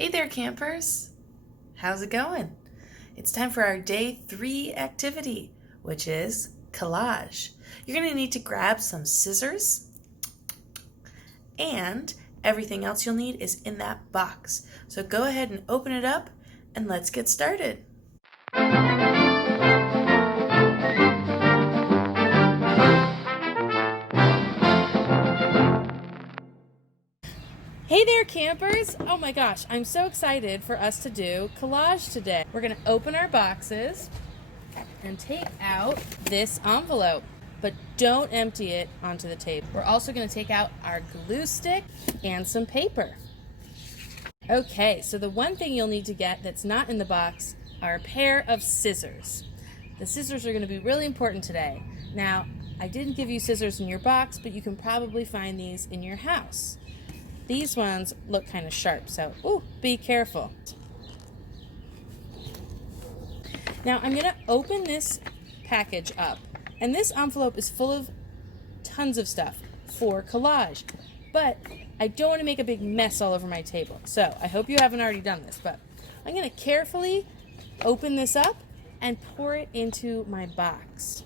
Hey there, campers! How's it going? It's time for our day 3 activity, which is collage. You're going to need to grab some scissors, and everything else you'll need is in that box. So go ahead and open it up, and let's get started. Hey there, campers! Oh my gosh, I'm so excited for us to do collage today. We're going to open our boxes and take out this envelope, but don't empty it onto the table. We're also going to take out our glue stick and some paper. Okay, so the one thing you'll need to get that's not in the box are a pair of scissors. The scissors are going to be really important today. Now, I didn't give you scissors in your box, but you can probably find these in your house. These ones look kind of sharp, so be careful. Now I'm going to open this package up, and this envelope is full of tons of stuff for collage, but I don't want to make a big mess all over my table. So I hope you haven't already done this, but I'm going to carefully open this up and pour it into my box.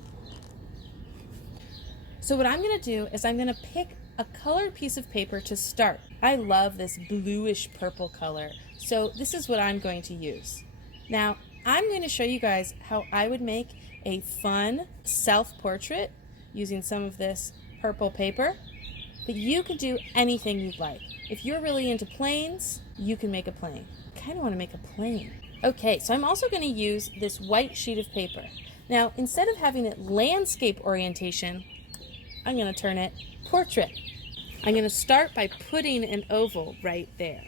So what I'm going to do is I'm going to pick a colored piece of paper to start. I love this bluish purple color, so this is what I'm going to use. Now, I'm going to show you guys how I would make a fun self-portrait using some of this purple paper, but you can do anything you'd like. If you're really into planes, you can make a plane. I kind of want to make a plane. Okay, so I'm also going to use this white sheet of paper. Now, instead of having it landscape orientation, I'm going to turn it portrait. I'm going to start by putting an oval right there.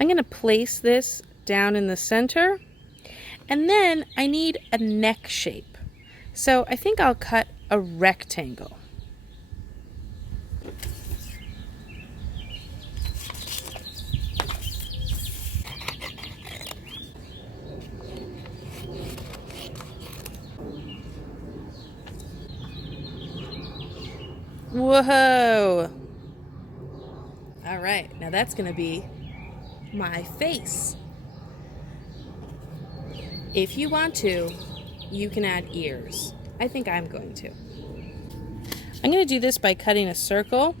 I'm going to place this down in the center, and then I need a neck shape. So I think I'll cut a rectangle. Whoa! All right, now that's going to be my face. If you want to, you can add ears. I think I'm going to. I'm going to do this by cutting a circle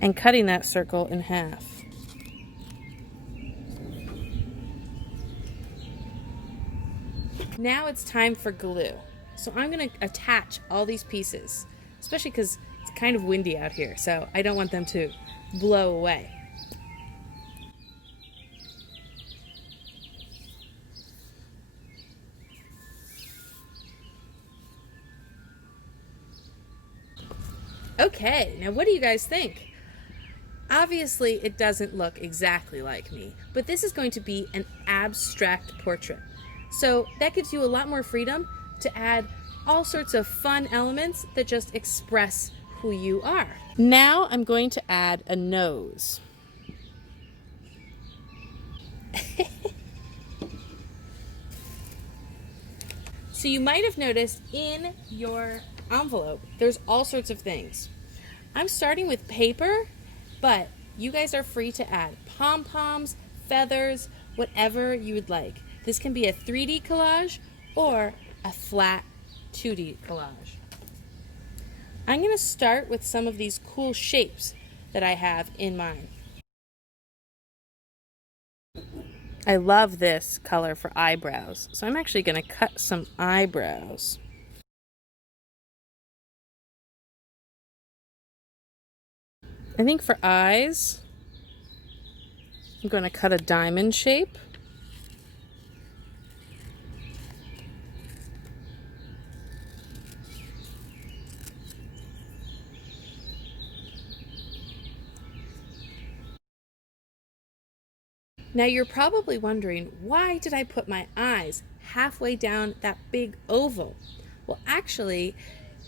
and cutting that circle in half. Now it's time for glue. So I'm going to attach all these pieces, especially because it's kind of windy out here, so I don't want them to blow away. Okay, now what do you guys think? Obviously, it doesn't look exactly like me, but this is going to be an abstract portrait. So that gives you a lot more freedom to add all sorts of fun elements that just express who you are. Now I'm going to add a nose. So you might have noticed in your envelope, there's all sorts of things. I'm starting with paper, but you guys are free to add pom-poms, feathers, whatever you would like. This can be a 3D collage or a flat 2D collage. I'm going to start with some of these cool shapes that I have in mind. I love this color for eyebrows, so I'm actually going to cut some eyebrows. I think for eyes, I'm going to cut a diamond shape. Now you're probably wondering, why did I put my eyes halfway down that big oval? Well, actually,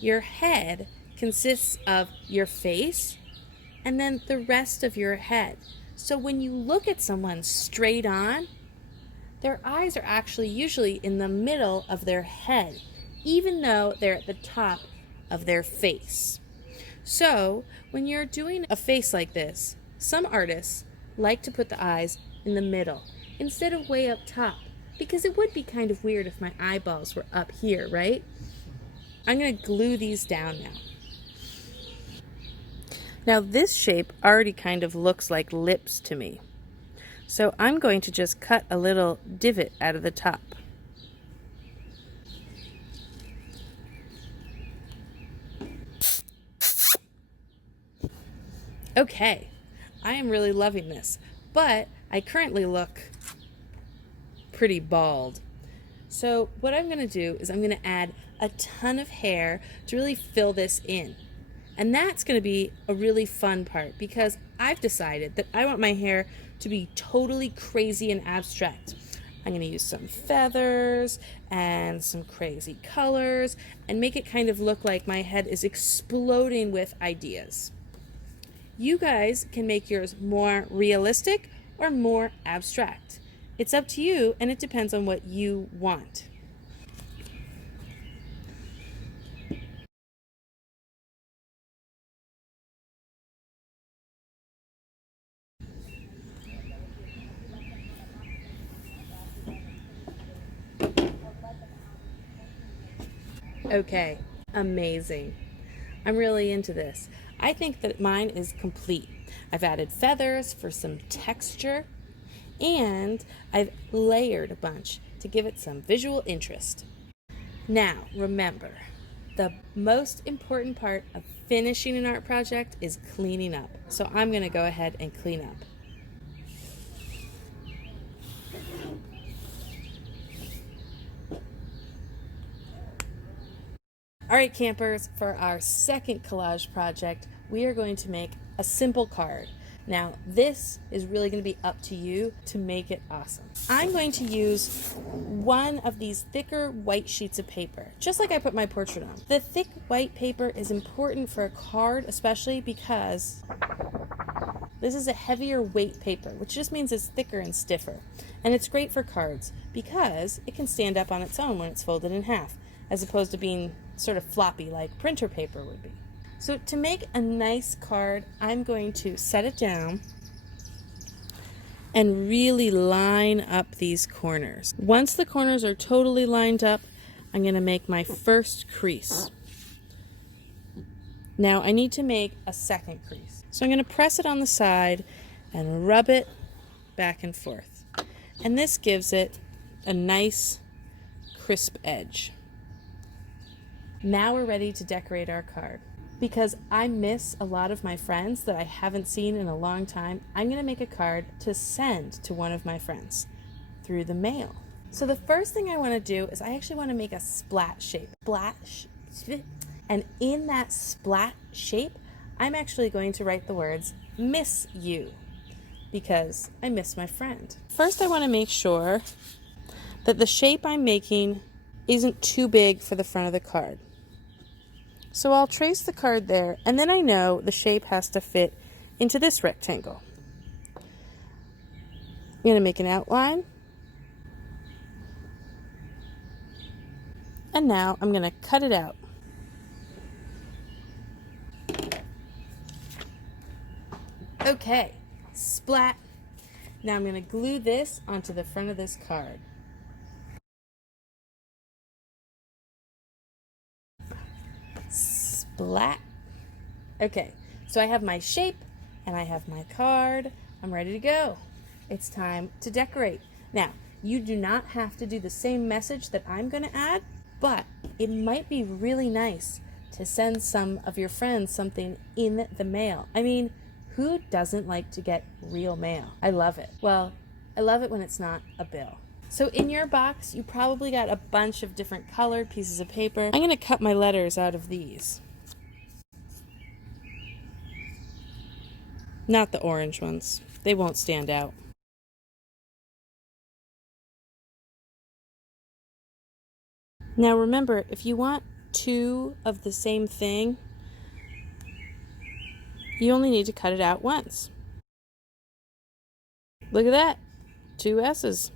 your head consists of your face, and then the rest of your head. So when you look at someone straight on, their eyes are actually usually in the middle of their head, even though they're at the top of their face. So when you're doing a face like this, some artists like to put the eyes in the middle instead of way up top, because it would be kind of weird if my eyeballs were up here, right? I'm going to glue these down now. Now this shape already kind of looks like lips to me. So I'm going to just cut a little divot out of the top. Okay, I am really loving this, but I currently look pretty bald. So what I'm going to do is I'm going to add a ton of hair to really fill this in. And that's going to be a really fun part, because I've decided that I want my hair to be totally crazy and abstract. I'm going to use some feathers and some crazy colors and make it kind of look like my head is exploding with ideas. You guys can make yours more realistic or more abstract. It's up to you, and it depends on what you want. Okay, amazing. I'm really into this. I think that mine is complete. I've added feathers for some texture, and I've layered a bunch to give it some visual interest. Now, remember, the most important part of finishing an art project is cleaning up. So I'm going to go ahead and clean up. All right, campers, for our second collage project, we are going to make a simple card. Now, this is really going to be up to you to make it awesome. I'm going to use one of these thicker white sheets of paper, just like I put my portrait on. The thick white paper is important for a card, especially because this is a heavier weight paper, which just means it's thicker and stiffer. And it's great for cards because it can stand up on its own when it's folded in half, as opposed to being sort of floppy like printer paper would be. So to make a nice card, I'm going to set it down and really line up these corners. Once the corners are totally lined up, I'm going to make my first crease. Now I need to make a second crease. So I'm going to press it on the side and rub it back and forth. And this gives it a nice crisp edge. Now we're ready to decorate our card. Because I miss a lot of my friends that I haven't seen in a long time, I'm going to make a card to send to one of my friends through the mail. So the first thing I want to do is I actually want to make a splat shape. And in that splat shape, I'm actually going to write the words miss you, because I miss my friend. First, I want to make sure that the shape I'm making isn't too big for the front of the card. So I'll trace the card there, and then I know the shape has to fit into this rectangle. I'm going to make an outline. And now I'm going to cut it out. Okay, splat. Now I'm going to glue this onto the front of this card. Splat. Okay, so I have my shape and I have my card. I'm ready to go. It's time to decorate. Now, you do not have to do the same message that I'm going to add, but it might be really nice to send some of your friends something in the mail. I mean, who doesn't like to get real mail? I love it. Well, I love it when it's not a bill. So in your box, you probably got a bunch of different colored pieces of paper. I'm going to cut my letters out of these. Not the orange ones. They won't stand out. Now remember, if you want two of the same thing, You only need to cut it out once. Look at that, 2 S's.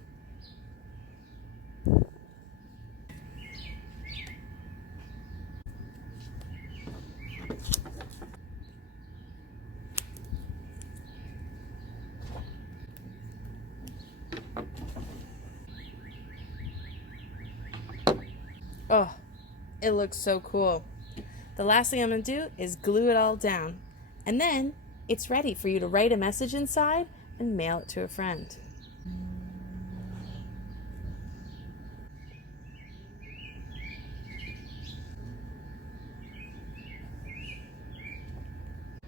Oh, it looks so cool. The last thing I'm going to do is glue it all down. And then it's ready for you to write a message inside and mail it to a friend.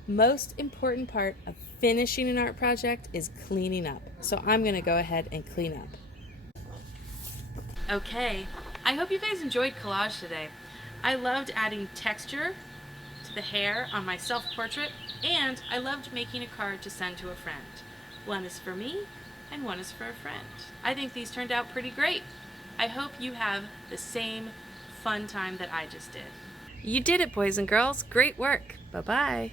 Most important part of finishing an art project is cleaning up. So I'm going to go ahead and clean up. Okay, I hope you guys enjoyed collage today. I loved adding texture to the hair on my self-portrait, and I loved making a card to send to a friend. One is for me and one is for a friend. I think these turned out pretty great. I hope you have the same fun time that I just did. You did it, boys and girls. Great work. Bye-bye.